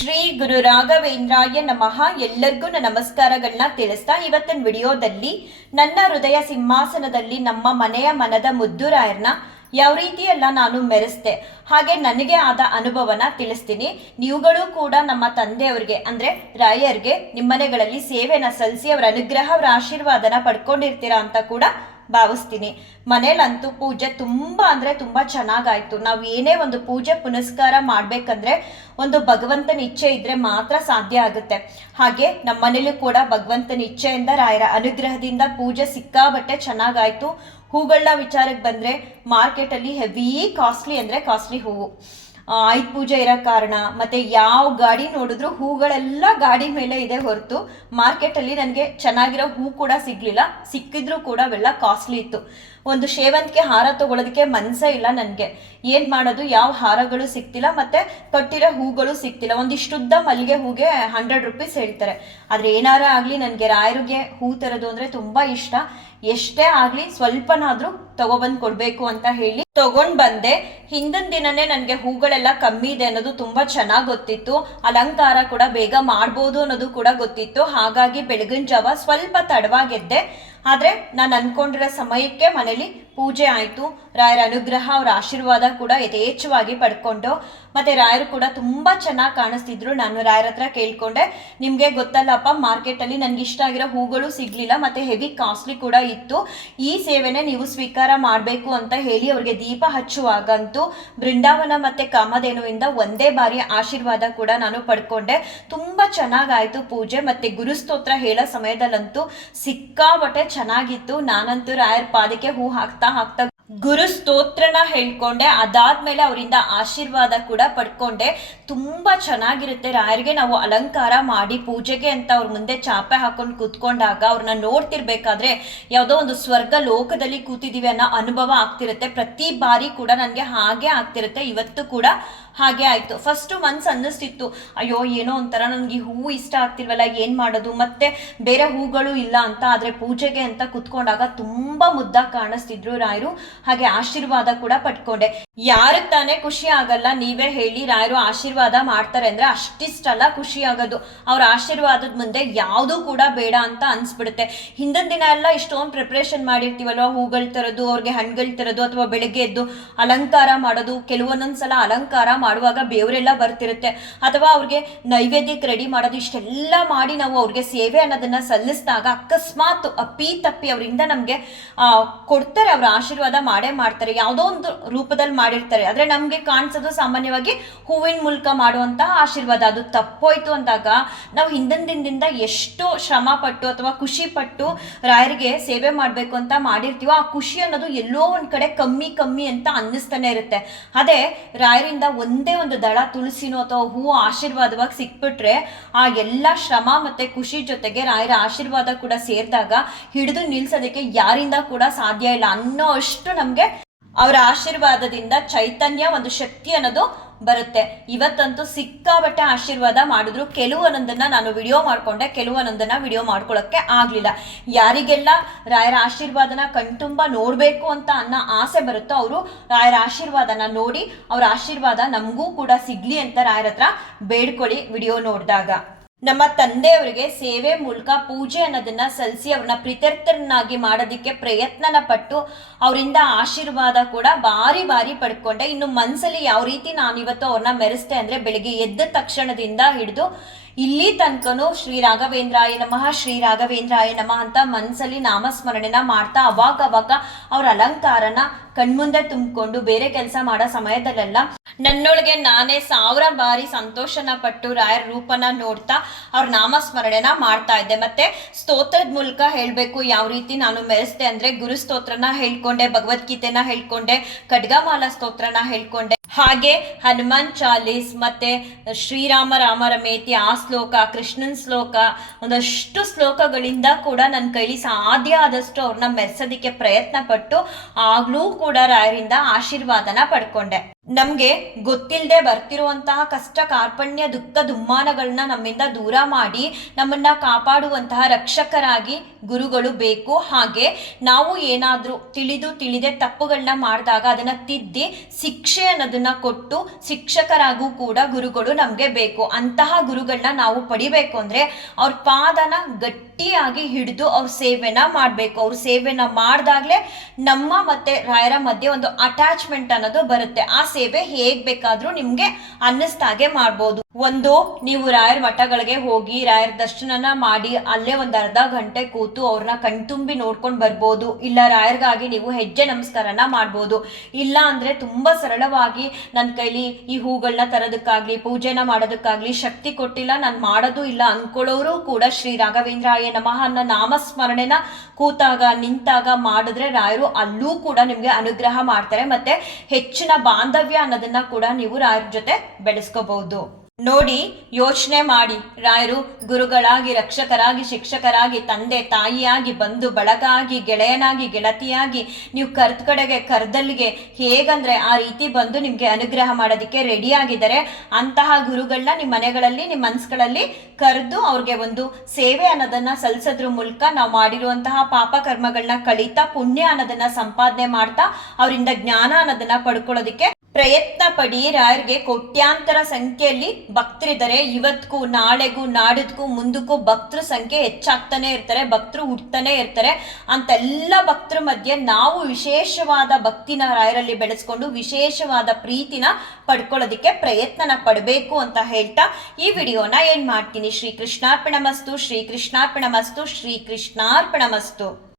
ಶ್ರೀ ಗುರು ರಾಘವೇಂದ್ರಾಯ ನಮಃ. ಎಲ್ಲರಿಗೂ ನಮಸ್ಕಾರಗಳನ್ನ ತಿಳಿಸ್ತಾ ಇವತ್ತಿನ ವಿಡಿಯೋದಲ್ಲಿ ನನ್ನ ಹೃದಯ ಸಿಂಹಾಸನದಲ್ಲಿ ನಮ್ಮ ಮನೆಯ ಮನದ ಮುದ್ದುರಾಯರ್ನ ಯಾವ ರೀತಿ ಎಲ್ಲ ನಾನು ಮೆರೆಸ್ತೆ, ಹಾಗೆ ನನಗೆ ಆದ ಅನುಭವನ ತಿಳಿಸ್ತೀನಿ. ನೀವುಗಳು ಕೂಡ ನಮ್ಮ ತಂದೆಯವ್ರಿಗೆ ಅಂದ್ರೆ ರಾಯರ್ಗೆ ನಿಮ್ಮನೆಗಳಲ್ಲಿ ಸೇವೆನ ಸಲ್ಲಿಸಿ ಅವರ ಅನುಗ್ರಹ ಅವರ ಆಶೀರ್ವಾದನ ಪಡ್ಕೊಂಡಿರ್ತೀರಾ ಅಂತ ಕೂಡ ಭಾವಿಸ್ತೀನಿ. ಮನೇಲಂತೂ ಪೂಜೆ ತುಂಬಾ ಅಂದ್ರೆ ತುಂಬಾ ಚೆನ್ನಾಗಾಯ್ತು. ನಾವು ಏನೇ ಒಂದು ಪೂಜೆ ಪುನಸ್ಕಾರ ಮಾಡ್ಬೇಕಂದ್ರೆ ಒಂದು ಭಗವಂತನ ಇಚ್ಛೆ ಇದ್ರೆ ಮಾತ್ರ ಸಾಧ್ಯ ಆಗುತ್ತೆ. ಹಾಗೆ ನಮ್ಮ ಮನೇಲೂ ಕೂಡ ಭಗವಂತನ ಇಚ್ಛೆಯಿಂದ ರಾಯರ ಅನುಗ್ರಹದಿಂದ ಪೂಜೆ ಸಿಕ್ಕಾಬಟ್ಟೆ ಚೆನ್ನಾಗಾಯ್ತು. ಹೂಗಳನ್ನ ವಿಚಾರಕ್ಕೆ ಬಂದ್ರೆ ಮಾರ್ಕೆಟ್ ಅಲ್ಲಿ ಹೆವಿ ಕಾಸ್ಟ್ಲಿ ಅಂದ್ರೆ ಕಾಸ್ಟ್ಲಿ ಹೂವು, ಆಯುಧ ಪೂಜೆ ಇರೋ ಕಾರಣ ಮತ್ತೆ ಯಾವ ಗಾಡಿ ನೋಡಿದ್ರು ಹೂಗಳೆಲ್ಲ ಗಾಡಿ ಮೇಲೆ ಇದೆ ಹೊರತು ಮಾರ್ಕೆಟ್ ಅಲ್ಲಿ ನನಗೆ ಚೆನ್ನಾಗಿರೋ ಹೂ ಕೂಡ ಸಿಗ್ಲಿಲ್ಲ. ಸಿಕ್ಕಿದ್ರು ಕೂಡ ಅವೆಲ್ಲ ಕಾಸ್ಟ್ಲಿ ಇತ್ತು. ಒಂದು ಸೇವಂತಿಗೆ ಹಾರ ತಗೊಳ್ಳೋದಕ್ಕೆ ಮನ್ಸೇ ಇಲ್ಲ ನನಗೆ. ಏನ್ ಮಾಡೋದು, ಯಾವ ಹಾರಗಳು ಸಿಗ್ತಿಲ್ಲ ಮತ್ತೆ ಕಟ್ಟಿರೋ ಹೂಗಳು ಸಿಗ್ತಿಲ್ಲ. ಒಂದಿಷ್ಟುದ್ದ ಮಲ್ಲಿಗೆ ಹೂಗೆ 100 ರೂಪೀಸ್ ಹೇಳ್ತಾರೆ. ಆದ್ರೆ ಏನಾರ ಆಗ್ಲಿ ನನಗೆ ರಾಯರಿಗೆ ಹೂ ತರೋದು ಅಂದ್ರೆ ತುಂಬಾ ಇಷ್ಟ. ಎಷ್ಟೇ ಆಗ್ಲಿ ಸ್ವಲ್ಪನಾದ್ರೂ ತಗೊಬಂದ್ ಕೊಡ್ಬೇಕು ಅಂತ ಹೇಳಿ ತಗೊಂಡ್ ಬಂದೆ. ಹಿಂದಿನ ದಿನನೇ ನನಗೆ ಹೂಗಳೆಲ್ಲ ಕಮ್ಮಿ ಇದೆ ಅನ್ನೋದು ತುಂಬಾ ಚೆನ್ನಾಗಿ ಗೊತ್ತಿತ್ತು. ಅಲಂಕಾರ ಕೂಡ ಬೇಗ ಮಾಡ್ಬೋದು ಅನ್ನೋದು ಕೂಡ ಗೊತ್ತಿತ್ತು. ಹಾಗಾಗಿ ಬೆಳಗಿನ ಜಾವ ಸ್ವಲ್ಪ ತಡವಾಗಿದ್ದೆ. ಆದ್ರೆ ನಾನು ಅನ್ಕೊಂಡಿರೋ ಸಮಯಕ್ಕೆ ಮನೇಲಿ ಪೂಜೆ ಆಯ್ತು. ರಾಯರ ಅನುಗ್ರಹ ಅವರ ಆಶೀರ್ವಾದ ಕೂಡ ಯಥೇಚ್ಛವಾಗಿ ಪಡ್ಕೊಂಡು ಮತ್ತೆ ರಾಯರು ಕೂಡ ತುಂಬಾ ಚೆನ್ನಾಗಿ ಕಾಣಿಸ್ತಿದ್ರು. ನಾನು ರಾಯರ ಹತ್ರ ಕೇಳ್ಕೊಂಡೆ, ನಿಮ್ಗೆ ಗೊತ್ತಲ್ಲಪ್ಪ ಮಾರ್ಕೆಟ್ ಅಲ್ಲಿ ನನ್ಗೆ ಇಷ್ಟ ಆಗಿರೋ ಹೂಗಳು ಸಿಗ್ಲಿಲ್ಲ ಮತ್ತೆ ಹೆವಿ ಕಾಸ್ಟ್ಲಿ ಕೂಡ ಇತ್ತು, ಈ ಸೇವೆನೆ ನೀವು ಸ್ವೀಕಾರ ಮಾಡ್ಬೇಕು ಅಂತ ಹೇಳಿ ಅವ್ರಿಗೆ ದೀಪ ಹಚ್ಚುವಾಗಂತೂ ಬೃಂದಾವನ ಮತ್ತೆ ಕಾಮಧೇನುವಿಂದ ಒಂದೇ ಬಾರಿ ಆಶೀರ್ವಾದ ಕೂಡ ನಾನು ಪಡ್ಕೊಂಡೆ. ತುಂಬಾ ಚೆನ್ನಾಗಾಯ್ತು ಪೂಜೆ. ಮತ್ತೆ ಗುರುಸ್ತೋತ್ರ ಹೇಳೋ ಸಮಯದಲ್ಲಂತೂ ಸಿಕ್ಕಾಬಟ್ಟೆ ಚೆನ್ನಾಗಿತ್ತು. ನಾನಂತೂ ರಾಯರ ಪಾದಕ್ಕೆ ಹೂ ಹಾಕ್ತಾ ಗುರು ಸ್ತೋತ್ರನ ಹೇಳ್ಕೊಂಡೆ. ಅದಾದ್ಮೇಲೆ ಅವರಿಂದ ಆಶೀರ್ವಾದ ಕೂಡ ಪಡ್ಕೊಂಡೆ. ತುಂಬಾ ಚೆನ್ನಾಗಿರುತ್ತೆ. ರಾಯರಿಗೆ ನಾವು ಅಲಂಕಾರ ಮಾಡಿ ಪೂಜೆಗೆ ಅಂತ ಅವ್ರ ಮುಂದೆ ಚಾಪೆ ಹಾಕೊಂಡು ಕೂತ್ಕೊಂಡಾಗ ಅವ್ರನ್ನ ನೋಡ್ತಿರ್ಬೇಕಾದ್ರೆ ಯಾವುದೋ ಒಂದು ಸ್ವರ್ಗ ಲೋಕದಲ್ಲಿ ಕೂತಿದೀವಿ ಅನ್ನೋ ಅನುಭವ ಆಗ್ತಿರುತ್ತೆ. ಪ್ರತಿ ಬಾರಿ ಕೂಡ ನನಗೆ ಹಾಗೆ ಆಗ್ತಿರುತ್ತೆ. ಇವತ್ತು ಕೂಡ ಹಾಗೆ ಆಯ್ತು. ಫಸ್ಟ್ ಮನ್ಸು ಅನ್ನಿಸ್ತಿತ್ತು, ಅಯ್ಯೋ ಏನೋ ಒಂಥರ ನನ್ಗೆ ಹೂ ಇಷ್ಟ ಆಗ್ತಿಲ್ವಲ್ಲ, ಏನ್ ಮಾಡೋದು, ಮತ್ತೆ ಬೇರೆ ಹೂಗಳು ಇಲ್ಲ ಅಂತ. ಆದ್ರೆ ಪೂಜೆಗೆ ಅಂತ ಕುತ್ಕೊಂಡಾಗ ತುಂಬಾ ಮುದ್ದಾಗಿ ಕಾಣಿಸ್ತಿದ್ರು ರಾಯರು. ಹಾಗೆ ಆಶೀರ್ವಾದ ಕೂಡ ಪಡ್ಕೊಂಡೆ. ಯಾರಿಗೆ ತಾನೇ ಖುಷಿ ಆಗಲ್ಲ, ನೀವೇ ಹೇಳಿ. ರಾಯರು ಆಶೀರ್ವಾದ ಮಾಡ್ತಾರೆ ಅಂದ್ರೆ ಅಷ್ಟಿಷ್ಟಲ್ಲ ಖುಷಿ ಆಗೋದು. ಅವ್ರ ಆಶೀರ್ವಾದದ ಮುಂದೆ ಯಾವುದು ಕೂಡ ಬೇಡ ಅಂತ ಅನ್ಸ್ಬಿಡುತ್ತೆ. ಹಿಂದಿನ ದಿನ ಎಲ್ಲ ಇಷ್ಟೊಂದು ಪ್ರಿಪ್ರೇಷನ್ ಮಾಡಿರ್ತೀವಲ್ವ, ಹೂಗಳು ತರೋದು, ಅವ್ರಿಗೆ ಹಣ್ಣುಗಳು ತರೋದು, ಅಥವಾ ಬೆಳಗ್ಗೆ ಎದ್ದು ಅಲಂಕಾರ ಮಾಡೋದು. ಕೆಲವೊಂದೊಂದ್ಸಲ ಅಲಂಕಾರ ಮಾಡುವಾಗ ಬೇವರೆಲ್ಲ ಬರ್ತಿರುತ್ತೆ, ಅಥವಾ ಅವ್ರಿಗೆ ನೈವೇದ್ಯಕ್ಕೆ ರೆಡಿ ಮಾಡೋದು. ಇಷ್ಟೆಲ್ಲ ಮಾಡಿ ನಾವು ಅವ್ರಿಗೆ ಸೇವೆ ಅನ್ನೋದನ್ನ ಸಲ್ಲಿಸಿದಾಗ ಅಕಸ್ಮಾತ್ ಅಪ್ಪಿ ತಪ್ಪಿ ಅವರಿಂದ ನಮ್ಗೆ ಕೊಡ್ತಾರೆ, ಅವ್ರ ಆಶೀರ್ವಾದ ಮಾಡೇ ಮಾಡ್ತಾರೆ, ಯಾವುದೋ ಒಂದು ರೂಪದಲ್ಲಿ ಮಾಡಿರ್ತಾರೆ. ಆದ್ರೆ ನಮ್ಗೆ ಕಾಣಿಸೋದು ಸಾಮಾನ್ಯವಾಗಿ ಹೂವಿನ ಮೂಲಕ ಮಾಡುವಂತ ಆಶೀರ್ವಾದ. ಅದು ತಪ್ಪೋಯ್ತು ಅಂದಾಗ ನಾವು ಹಿಂದಿನ ದಿನದಿಂದ ಎಷ್ಟು ಶ್ರಮ ಪಟ್ಟು ಅಥವಾ ಖುಷಿ ಪಟ್ಟು ರಾಯರಿಗೆ ಸೇವೆ ಮಾಡ್ಬೇಕು ಅಂತ ಮಾಡಿರ್ತೀವೋ ಆ ಖುಷಿ ಅನ್ನೋದು ಎಲ್ಲೋ ಒಂದ್ ಕಡೆ ಕಮ್ಮಿ ಅಂತ ಅನ್ನಿಸ್ತಾನೆ ಇರುತ್ತೆ. ಅದೇ ರಾಯರಿಂದ ಒಂದೇ ಒಂದು ದಳ ತುಳಸಿನೋ ಅಥವಾ ಹೂ ಆಶೀರ್ವಾದವಾಗಿ ಸಿಕ್ಬಿಟ್ರೆ ಆ ಎಲ್ಲ ಶ್ರಮ ಮತ್ತೆ ಖುಷಿ ಜೊತೆಗೆ ರಾಯರ ಆಶೀರ್ವಾದ ಕೂಡ ಸೇರಿದಾಗ ಹಿಡಿದು ನಿಲ್ಸೋದಕ್ಕೆ ಯಾರಿಂದ ಕೂಡ ಸಾಧ್ಯ ಇಲ್ಲ ಅನ್ನೋ ಅಷ್ಟು ನಮ್ಗೆ ಅವರ ಆಶೀರ್ವಾದದಿಂದ ಚೈತನ್ಯ, ಒಂದು ಶಕ್ತಿ ಅನ್ನೋದು ಬರುತ್ತೆ. ಇವತ್ತಂತೂ ಸಿಕ್ಕಾಬಟ್ಟೆ ಆಶೀರ್ವಾದ ಮಾಡಿದ್ರು. ಕೆಲವೊಂದನ್ನ ನಾನು ವಿಡಿಯೋ ಮಾಡ್ಕೊಂಡೆ, ಕೆಲವೊಂದನ್ನ ವಿಡಿಯೋ ಮಾಡ್ಕೊಳಕ್ಕೆ ಆಗ್ಲಿಲ್ಲ. ಯಾರಿಗೆಲ್ಲ ರಾಯರ ಆಶೀರ್ವಾದನ ಕಣ್ತುಂಬ ನೋಡ್ಬೇಕು ಅಂತ ಅನ್ನೋ ಆಸೆ ಬರುತ್ತೋ ಅವರು ರಾಯರ ಆಶೀರ್ವಾದನ ನೋಡಿ ಅವ್ರ ಆಶೀರ್ವಾದ ನಮಗೂ ಕೂಡ ಸಿಗ್ಲಿ ಅಂತ ರಾಯರ ಹತ್ರ ಬೇಡ್ಕೊಳ್ಳಿ. ವಿಡಿಯೋ ನೋಡಿದಾಗ ನಮ್ಮ ತಂದೆಯವರಿಗೆ ಸೇವೆ ಮೂಲಕ ಪೂಜೆ ಅನ್ನೋದನ್ನ ಸಲ್ಲಿಸಿ ಅವ್ರನ್ನ ಪ್ರೀತ್ಯರ್ಥರನ್ನಾಗಿ ಮಾಡೋದಕ್ಕೆ ಪ್ರಯತ್ನನ ಪಟ್ಟು ಅವರಿಂದ ಆಶೀರ್ವಾದ ಕೂಡ ಬಾರಿ ಪಡ್ಕೊಂಡೆ. ಇನ್ನು ಮನ್ಸಲ್ಲಿ ಯಾವ ರೀತಿ ನಾನಿವತ್ತು ಅವ್ರನ್ನ ಮೆರೆಸ್ತೆ ಅಂದ್ರೆ ಬೆಳಿಗ್ಗೆ ಎದ್ದ ತಕ್ಷಣದಿಂದ ಹಿಡಿದು ಇಲ್ಲಿ ತನಕನು ಶ್ರೀ ರಾಘವೇಂದ್ರಾಯ ನಮಃ, ಶ್ರೀ ರಾಘವೇಂದ್ರಾಯ ನಮಃ ಅಂತ ಮನ್ಸಲ್ಲಿ ನಾಮಸ್ಮರಣೆನ ಮಾಡ್ತಾ ಅವಾಗ ಅವ್ರ ಅಲಂಕಾರನ ಕಣ್ಮುಂದೆ ತುಂಬಿಕೊಂಡು ಬೇರೆ ಕೆಲಸ ಮಾಡೋ ಸಮಯದಲ್ಲೆಲ್ಲ ನನ್ನೊಳಗೆ ನಾನೇ 1000 ಬಾರಿ ಸಂತೋಷನ ಪಟ್ಟು ರಾಯರ ರೂಪನ ನೋಡ್ತಾ ಅವ್ರ ನಾಮಸ್ಮರಣೆನ ಮಾಡ್ತಾ ಇದ್ದೆ. ಮತ್ತೆ ಸ್ತೋತ್ರದ ಮೂಲಕ ಹೇಳ್ಬೇಕು ಯಾವ ರೀತಿ ನಾನು ಮೆರೆಸ್ದೆ ಅಂದ್ರೆ ಗುರು ಸ್ತೋತ್ರನ ಹೇಳ್ಕೊಂಡೆ, ಭಗವದ್ಗೀತೆನ ಹೇಳ್ಕೊಂಡೆ, ಖಡ್ಗಮಾಲಾ ಸ್ತೋತ್ರನ ಹೇಳ್ಕೊಂಡೆ, ಹಾಗೆ ಹನುಮಾನ್ ಚಾಲೀಸ್ ಮತ್ತೆ ಶ್ರೀರಾಮ ರಾಮ ರಮೇತಿ ಆ ಶ್ಲೋಕ, ಕೃಷ್ಣನ್ ಶ್ಲೋಕ, ಒಂದಷ್ಟು ಶ್ಲೋಕಗಳಿಂದ ಕೂಡ ನನ್ನ ಕೈಲಿ ಸಾಧ್ಯ ಆದಷ್ಟು ಅವ್ರನ್ನ ಮೆರೆಸೋದಕ್ಕೆ ಪ್ರಯತ್ನ ಪಟ್ಟು ಆಗ್ಲೂ ಕೂಡ ರಾಯರಿಂದ ಆಶೀರ್ವಾದನ ಪಡ್ಕೊಂಡೆ. ನಮಗೆ ಗೊತ್ತಿಲ್ಲದೆ ಬರ್ತಿರುವಂತಹ ಕಷ್ಟ ಕಾರ್ಪಣ್ಯ ದುಃಖ ದುಮ್ಮಾನಗಳನ್ನ ನಮ್ಮಿಂದ ದೂರ ಮಾಡಿ ನಮ್ಮನ್ನ ಕಾಪಾಡುವಂತಹ ರಕ್ಷಕರಾಗಿ ಗುರುಗಳು ಬೇಕು. ಹಾಗೆ ನಾವು ಏನಾದರೂ ತಿಳಿದೆ ತಪ್ಪುಗಳನ್ನ ಮಾಡಿದಾಗ ಅದನ್ನ ತಿದ್ದಿ ಶಿಕ್ಷೆ ಅನ್ನೋದನ್ನ ಕೊಟ್ಟು ಶಿಕ್ಷಕರಾಗೂ ಕೂಡ ಗುರುಗಳು ನಮಗೆ ಬೇಕು. ಅಂತಹ ಗುರುಗಳನ್ನ ನಾವು ಪಡಿಬೇಕು ಅಂದ್ರೆ ಅವ್ರ ಪಾದನ ಗಟ್ಟಿಯಾಗಿ ಹಿಡಿದು ಅವ್ರ ಸೇವೆನ ಮಾಡಬೇಕು. ಅವ್ರ ಸೇವೆನ ಮಾಡಿದಾಗಲೇ ನಮ್ಮ ಮತ್ತೆ ರಾಯರ ಮಧ್ಯೆ ಒಂದು ಅಟ್ಯಾಚ್ಮೆಂಟ್ ಅನ್ನೋದು ಬರುತ್ತೆ. ಆ ಸೇವೆ ಹೇಗ್ ಬೇಕಾದ್ರೂ ನಿಮ್ಗೆ ಅನ್ನಿಸ್ದಾಗೆ ಮಾಡ್ಬೋದು. ಒಂದು, ನೀವು ರಾಯರ ಮಠಗಳಿಗೆ ಹೋಗಿ ರಾಯರ ದರ್ಶನನ ಮಾಡಿ ಅಲ್ಲೇ ಒಂದ್ ಅರ್ಧ ಗಂಟೆ ಕೂತು ಅವ್ರನ್ನ ಕಣ್ತುಂಬಿ ನೋಡ್ಕೊಂಡು ಬರ್ಬೋದು. ಇಲ್ಲ ರಾಯರ್ಗಾಗಿ ನೀವು ಹೆಜ್ಜೆ ನಮಸ್ಕಾರನ ಮಾಡ್ಬೋದು. ಇಲ್ಲ ಅಂದ್ರೆ ತುಂಬಾ ಸರಳವಾಗಿ ನನ್ನ ಕೈಲಿ ಈ ಹೂಗಳನ್ನ ತರೋದಕ್ಕಾಗ್ಲಿ ಪೂಜೆನ ಮಾಡೋದಕ್ಕಾಗ್ಲಿ ಶಕ್ತಿ ಕೊಟ್ಟಿಲ್ಲ, ನಾನು ಮಾಡೋದು ಇಲ್ಲ ಅನ್ಕೊಳ್ಳೋರು ಕೂಡ ಶ್ರೀ ರಾಘವೇಂದ್ರಾಯ ನಮಃ ಅನ್ನೋ ನಾಮಸ್ಮರಣೆನ ಕೂತಾಗ ನಿಂತಾಗ ಮಾಡಿದ್ರೆ ರಾಯರು ಅಲ್ಲೂ ಕೂಡ ನಿಮ್ಗೆ ಅನುಗ್ರಹ ಮಾಡ್ತಾರೆ. ಮತ್ತೆ ಹೆಚ್ಚಿನ ಬಾಂಧವ್ಯ ಅನ್ನೋದನ್ನ ಕೂಡ ನೀವು ರಾಯರ ಜೊತೆ ಬೆಳೆಸ್ಕೋಬಹುದು. ನೋಡಿ, ಯೋಚನೆ ಮಾಡಿ, ರಾಯರು ಗುರುಗಳಾಗಿ ರಕ್ಷಕರಾಗಿ ಶಿಕ್ಷಕರಾಗಿ ತಂದೆ ತಾಯಿಯಾಗಿ ಬಂಧು ಬಳಗಾಗಿ ಗೆಳೆಯನಾಗಿ ಗೆಳತಿಯಾಗಿ ನೀವು ಕರ್ದ ಕಡೆಗೆ ಕರ್ದಲ್ಲಿಗೆ ಹೇಗಂದ್ರೆ ಆ ರೀತಿ ಬಂದು ನಿಮ್ಗೆ ಅನುಗ್ರಹ ಮಾಡೋದಕ್ಕೆ ರೆಡಿ ಆಗಿದ್ದಾರೆ. ಅಂತಹ ಗುರುಗಳನ್ನ ನಿಮ್ಮ ಮನೆಗಳಲ್ಲಿ ನಿಮ್ಮ ಮನಸ್ಸುಗಳಲ್ಲಿ ಕರೆದು ಅವ್ರಿಗೆ ಒಂದು ಸೇವೆ ಅನ್ನೋದನ್ನ ಸಲ್ಲಿಸೋದ್ರ ಮೂಲಕ ನಾವು ಮಾಡಿರುವಂತಹ ಪಾಪ ಕರ್ಮಗಳನ್ನ ಕಳೀತಾ ಪುಣ್ಯ ಅನ್ನೋದನ್ನ ಸಂಪಾದನೆ ಮಾಡ್ತಾ ಅವರಿಂದ ಜ್ಞಾನ ಅನ್ನೋದನ್ನ ಪಡ್ಕೊಳ್ಳೋದಕ್ಕೆ ಪ್ರಯತ್ನ ಪಡಿ. ರಾಯರ್ಗೆ ಕೋಟ್ಯಾಂತರ ಸಂಖ್ಯೆಯಲ್ಲಿ ಭಕ್ತರಿದ್ದಾರೆ. ಇವತ್ತಿಗೂ ನಾಳೆಗೂ ನಾಡಿದ್ಗೂ ಮುಂದಕ್ಕೂ ಭಕ್ತರ ಸಂಖ್ಯೆ ಹೆಚ್ಚಾಗ್ತಾನೆ ಇರ್ತಾರೆ, ಭಕ್ತರು ಹುಡ್ತಾನೆ ಇರ್ತಾರೆ. ಅಂತೆಲ್ಲ ಭಕ್ತರ ಮಧ್ಯೆ ನಾವು ವಿಶೇಷವಾದ ಭಕ್ತಿನ ರಾಯರಲ್ಲಿ ಬೆಳೆಸ್ಕೊಂಡು ವಿಶೇಷವಾದ ಪ್ರೀತಿನ ಪಡ್ಕೊಳ್ಳೋದಕ್ಕೆ ಪ್ರಯತ್ನನ ಪಡಬೇಕು ಅಂತ ಹೇಳ್ತಾ ಈ ವಿಡಿಯೋನ ಏನ್ ಮಾಡ್ತೀನಿ. ಶ್ರೀ ಕೃಷ್ಣಾರ್ಪಣ ಮಸ್ತು, ಶ್ರೀ ಕೃಷ್ಣಾರ್ಪಣ ಮಸ್ತು, ಶ್ರೀ ಕೃಷ್ಣಾರ್ಪಣ ಮಸ್ತು.